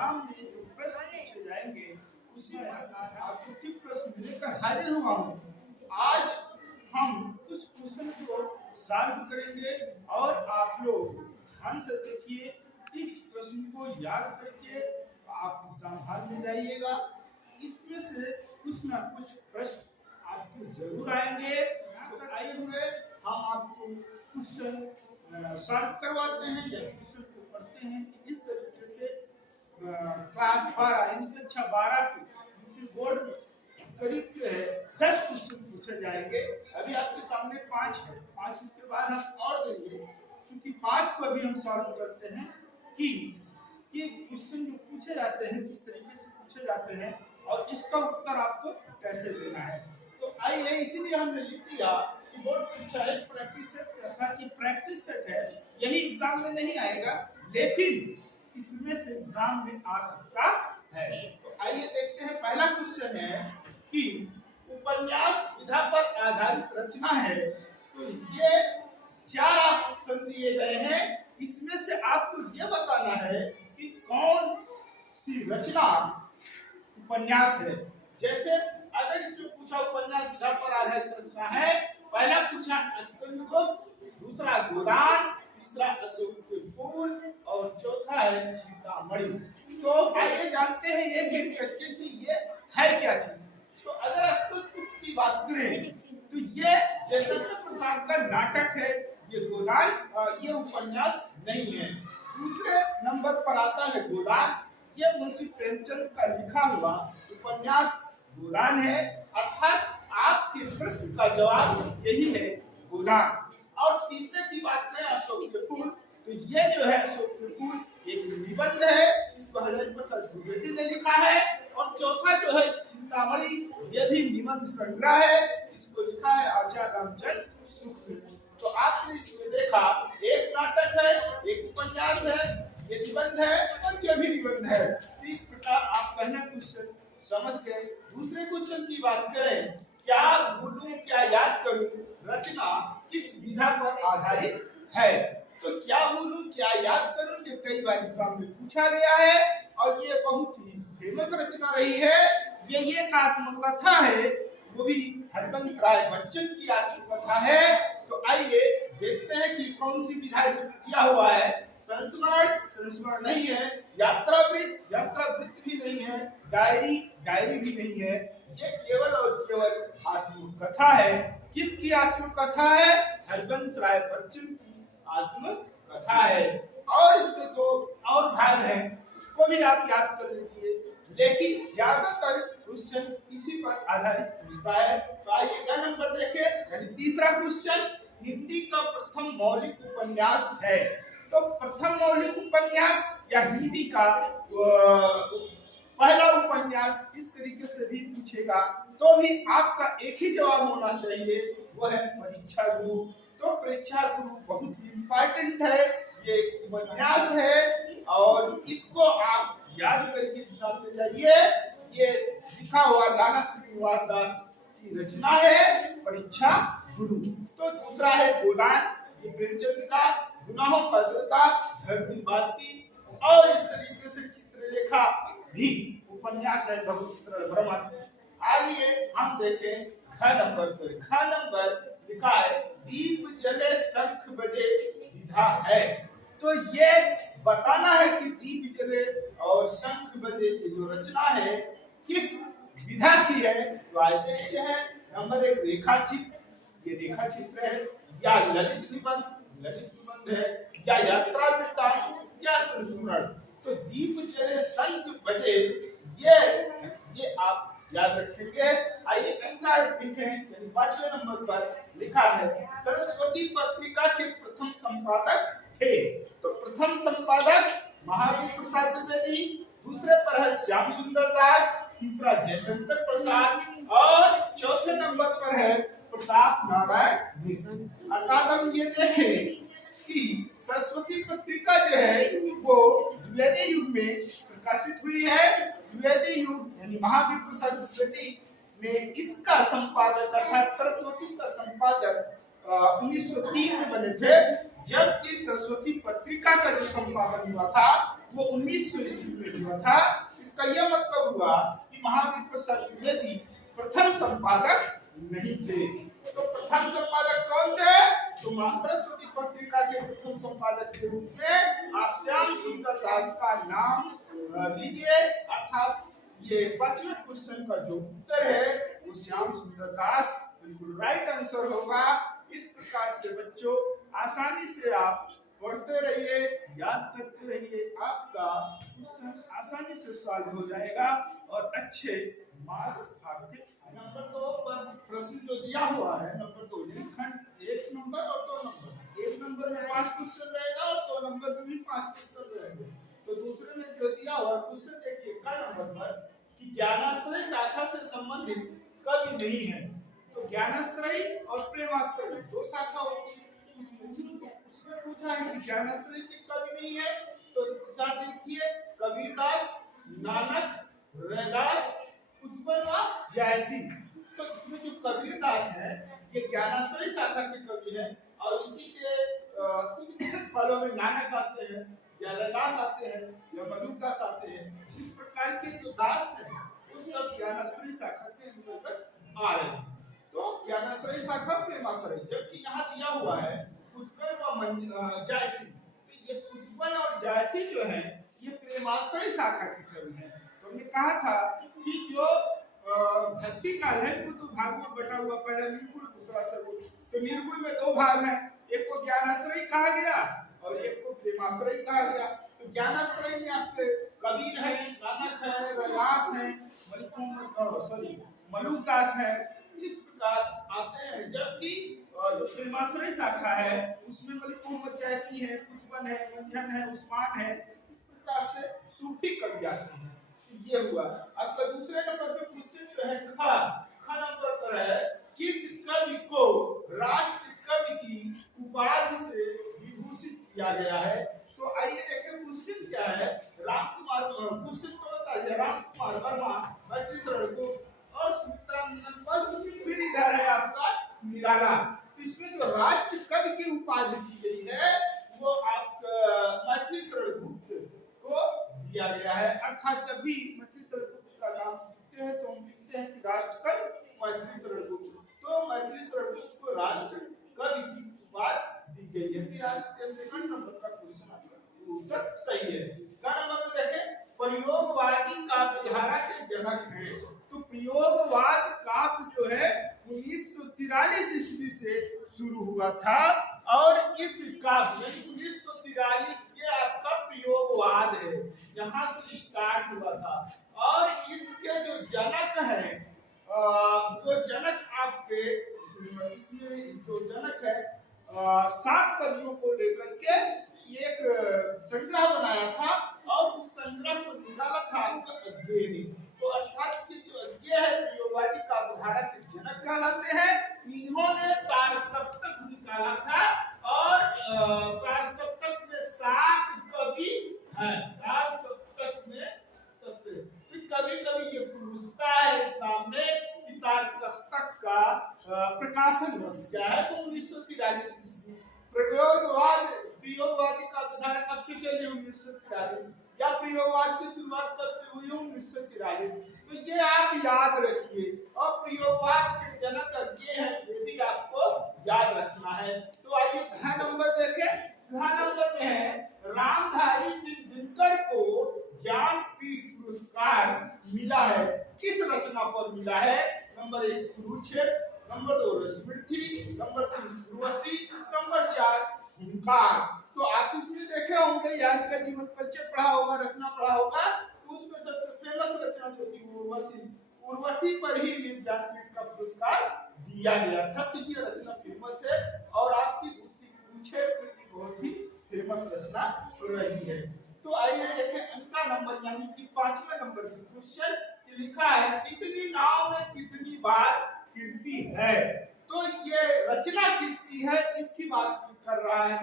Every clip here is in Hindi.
एग्जाम में जो प्रश्न पूछे जाएंगे उसमें आपको टिप प्रश्न लेकर हाजिर हुआ हूँ। आज हम कुछ क्वेश्चन को सॉल्व करेंगे और आप लोग ध्यान से देखिए। इस प्रश्न को याद करके आप एग्जाम हॉल में जाइएगा। इसमें से कुछ ना कुछ प्रश्न आपको जरूर आएंगे। तो आए हुए हम आपको क्वेश्चन सॉल्व करवाते हैं या क्वेश्चन को पढ़ते हैं कि इस तरीके से क्लास 12 यानी कक्षा 12 की बोर्ड में करीब 10 क्वेश्चन पूछे जाएंगे। अभी आपके सामने 5 है, 5 इसके बाद हम और देंगे, क्योंकि 5 को अभी हम सॉल्व करते हैं कि ये क्वेश्चन जो पूछे जाते हैं किस तरीके से पूछे जाते हैं और इसका उत्तर आपको कैसे देना है। तो आइए, इसीलिए हमने लिख दिया कि बोर्ड परीक्षा एक प्रैक्टिस सेट, अर्थात ये प्रैक्टिस सेट है, यही एग्जाम में नहीं आएगा लेकिन इसमें से एग्जाम में आ सकता है। तो आइए देखते हैं। पहला क्वेश्चन है कि उपन्यास विधा पर आधारित रचना है। तो ये 4 ऑप्शन दिए गए हैं, इसमें से आपको ये बताना है कि कौन सी रचना उपन्यास है। जैसे अगर इसमें पूछा उपन्यास विधा पर आधारित रचना है, पहला पूछा स्कंदगुप्त, दूसरा गोदान, तीसरा अशोक के फूल और चौथा है चिंतामणि। तो आइए जानते हैं एक एक करके कि ये है क्या चीज। तो अगर स्कंदगुप्त की बात करें तो ये जयशंकर प्रसाद का नाटक है, ये गोदान, ये उपन्यास नहीं है। दूसरे नंबर पर आता है गोदान, ये मुंशी प्रेमचंद का लिखा हुआ उपन्यास गोदान है। अर्थात आपके प्रश्न का जवाब यही है, गोदान। और तीसरे की बात करें अशोक के फूल, तो ये जो है अशोक के फूल एक निबंध है, इसको हजारी प्रसाद द्विवेदी ने लिखा है। और चौथा जो है चिंतामणि, ये भी निबंध संग्रह है, इसको लिखा है आचार्य रामचंद्र शुक्ल। तो आपने इसमें देखा एक नाटक है, एक उपन्यास है, ये निबंध है और ये भी निबंध है। तो इस प्रकार आप पहला क्वेश्चन समझ गए। दूसरे क्वेश्चन की बात करें, क्या भूलूं क्या याद करूं रचना किस विधा पर आधारित है। तो क्या भूलूं क्या याद करूं ये कई बार एग्जाम में पूछा गया है और ये बहुत ही फेमस रचना रही है। ये एक आत्मकथा है, वो भी हरिवंश राय बच्चन की आत्मकथा है। तो आइए देखते हैं कि कौन सी विधा इसमें दिया हुआ है। संस्मरण नहीं है, यात्रावृत्त भी नहीं है, डायरी भी नहीं है, ये केवल और केवल आत्मकथा है। किसकी आत्मकथा है? हरिवंश राय बच्चन की आत्मकथा है। और इसके दो और भाग हैं, उसको भी आप याद कर लीजिए, लेकिन ज्यादातर क्वेश्चन इसी पर आधारित पूछता है। तो आइए क्या नंबर देखें, यानी तीसरा क्वेश्चन, हिंदी का प्रथम मौलिक उपन्यास है। तो प्रथम मौलिक उपन्यास या हिंदी का पहला उपन्यास इस तरीके से भी पूछेगा तो भी आपका एक ही जवाब होना चाहिए, वो है परीक्षा गुरु। तो परीक्षा गुरु बहुत ही इंपॉर्टेंट है, ये उपन्यास है और इसको आप याद करके हिसाब में जाइए। ये लिखा हुआ लाला श्रीनिवास दास की रचना है, परीक्षा गुरु। तो दूसरा है गोदान, ये प्रेमचंद का गुनाहों का देवता, धर्मी बाती और इस तरीके से चित्रलेखा भी उपन्यास है, ब्रह्मात्म। आइए हम देखें ख नंबर पर। ख नंबर लिखा है दीप जले शंख बजे विधा है। तो ये बताना है कि दीप जले और शंख बजे की जो रचना है किस विधा की है। तो आइए देखते हैं। नंबर 1 रेखाचित्र, ये रेखाचित्र है, या ललित निबंध है, या यात्रा वृत्तांत, या संस्मरण। तो दीप जले शंख बजे ये आप याद रखेंगे। आइए अगला देखें, 5वें नंबर पर लिखा है सरस्वती पत्रिका के प्रथम संपादक थे। तो प्रथम संपादक महावीर प्रसाद द्विवेदी, दूसरे पर है श्याम सुंदर दास, तीसरा जयशंकर प्रसाद और चौथे नंबर पर है प्रताप नारायण मिश्र। अर्थात हम ये देखें कि सरस्वती पत्रिका जो है वो द्विवेदी युग में प्रकाशित हुई है। द्विवेदी युग यानी महावीर प्रसाद द्विवेदी ने इसका संपादक अर्थात सरस्वती का संपादक 1903 में बने थे, जबकि सरस्वती पत्रिका का जो संपादन हुआ था वो 1900 ईस्वी में हुआ हुआ था। इसका यह मतलब हुआ कि महावीर प्रसाद द्विवेदी प्रथम संपादक नहीं थे। तो प्रथम संपादक कौन थे? तो सरस्वती पत्रिका के प्रथम संपादक के रूप में आप श्याम सुंदर दास का नाम लीजिए। अर्थात ये 5वें क्वेश्चन का जो उत्तर है वो श्याम सुंदर दास बिल्कुल राइट आंसर होगा। इस प्रकार से बच्चों आसानी से आप पढ़ते रहिए, याद करते रहिए, आपका क्वेश्चन आसानी से सॉल्व हो जाएगा और अच्छे मार्क्स आपके। नंबर 2 पर प्रश्न जो दिया हुआ है, नंबर 2 खंड 1 नंबर और 2 नंबर, 1 नंबर में 5 क्वेश्चन रहेगा और 2 नंबर में भी 5 क्वेश्चन रहेंगे। तो दूसरे में जो दिया हुआ क्वेश्चन देखिए का नंबर पर कि ज्ञानाश्रय शाखा से संबंधित कवि नहीं है। तो ज्ञानाश्रय और प्रेमाश्रय दो शाखा होती है। उसमें पूछा है कि ज्ञानाश्रय की कवि नहीं है, तो देखिए कबीरदास, नानक, रैदास, उत्पल व जायसी। तो इसमें जो कबीरदास है ये ज्ञानाश्रय शाखा के कवि है और इसी के फलों में नानक आते हैं या रैदास आते हैं या मधुदास आते हैं। इस प्रकार के जो दास हैं वो सब ज्ञानाश्रय शाखा के अंतर्गत आ रहे हैं। तो ज्ञानाश्रय शाखा प्रेमाश्रय, जबकि यहाँ दिया हुआ है उत्कल व जायसी। तो ये उत्पल और जायसी जो है ये प्रेमाश्रय शाखा के कवि हैं। तो हमने कहा था कि जो भक्ति काल है वो तो भाग में बटा हुआ, पहला निर्गुण दूसरा सगुण। तो निर्गुण में 2 भाग हैं, एक को ज्ञानाश्रय कहा गया और एक को प्रेमाश्रय कहा गया। तो ज्ञानाश्रय में आपके कबीर है, नानक है, रैदास है, मलुकदास है, इस प्रकार आते हैं। जबकि जो प्रेमाश्रय शाखा है उसमें मलिक मोहम्मद जैसी है, कुतुबन है, मंजन है, उस्मान है, इस प्रकार से सूफी कवि आते हैं। ये हुआ। आपका दूसरे नंबर पे क्वेश्चन जो है ख नंबर पर है, किस कवि को राष्ट्र कवि की उपाधि से विभूषित किया गया है? तो आइए देखें क्वेश्चन क्या है। रामकुमार, क्वेश्चन तो बताइए, रामकुमार वर्मा, मैत्री शरण गुप्त और सुमित्रानंदन पद, फिर इधर है आपका निराला। इसमें जो राष्ट्र कवि की उपाधि दी गई है वो आप मैत्री शरण गुप्त को दिया गया है। अर्थात जब भी मैत्री शरण गुप्त का नाम लिखते हैं तो हम लिखते हैं कि राष्ट्र कवि मैत्री शरण गुप्त। तो मैत्री शरण गुप्त को राष्ट्र कवि की उपाधि दी गई है। फिर आज सेकंड नंबर का क्वेश्चन आपका उत्तर सही है। का नंबर में देखें, प्रयोगवादी काव्यधारा के जनक हैं। तो प्रयोगवाद काव्य जो है 1943 ईस्वी से शुरू हुआ था और इस काव्य 1943 के आपका प्रयोगवाद है, यहाँ से स्टार्ट हुआ था। और इसके जो जनक हैं वो जनक आपके, इसमें जो जनक है 7 कवियों को लेकर के एक संग्रह बनाया था और उस संग्रह को निकाला था आपका अज्ञेय ने। तो अर्थात कि जो अज्ञेय है प्रयोगवादी काव्यधारा के जनक कहलाते हैं। इन्होंने तार सप्तक निकाला था और तार सप्तक में 7 कवि हैं। तार सप्तक में कभी कभी ये पूछता है एग्जाम में कि तार सप्तक का प्रकाशन वर्ष क्या है? तो 1943 ईस्वी। प्रयोगवादी काव्यधारा कब से चली? 1943। या प्रयोगवाद की शुरुआत कब से हुई? 1943। तो ये आप याद रखिए। और प्रयोगवाद के जनक ये है, ये भी आपको याद रखना है। तो आइए घ नंबर देखें। घ नंबर में है रामधारी सिंह दिनकर को ज्ञानपीठ पुरस्कार मिला है, किस रचना पर मिला है? नंबर 1 कुरुक्षेत्र, नंबर 2 स्मृति, नंबर 3 उर्वशी, नंबर 4 हुंकार। तो आप इसमें देखे होंगे, याद का जीवन परिचय पढ़ा होगा, रचना पढ़ा होगा। तो उसमें सबसे फेमस रचना जो थी उर्वशी, उर्वशी पर ही ज्ञानपीठ का पुरस्कार दिया गया था। क्योंकि रचना फेमस है और आपकी कुरुक्षेत्र की बहुत ही फेमस रचना रही है। तो आइए देखें अंका नंबर यानी कि 5वें नंबर का क्वेश्चन लिखा है, कितनी नाव में कितनी बार कीर्ति है? तो ये रचना किसकी है इसकी बात कर रहा है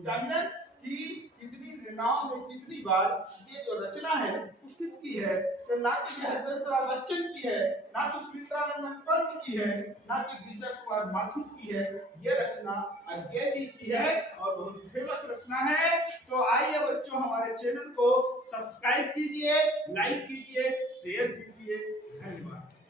जानन कि कितनी नाम में कितनी बार ये जो रचना है वो किसकी है? तो ना कि हरबंसरा बच्चन की है, ना तो सुमित्रानंदन पंत की है, ना कि गिरिजा कुमार माथुर की है। ये रचना अज्ञे जी की है और बहुत फेमस रचना है। तो आइए बच्चों, हमारे चैनल को सब्सक्राइब कीजिए, लाइक कीजिए, शेयर कीजिए। धन्यवाद।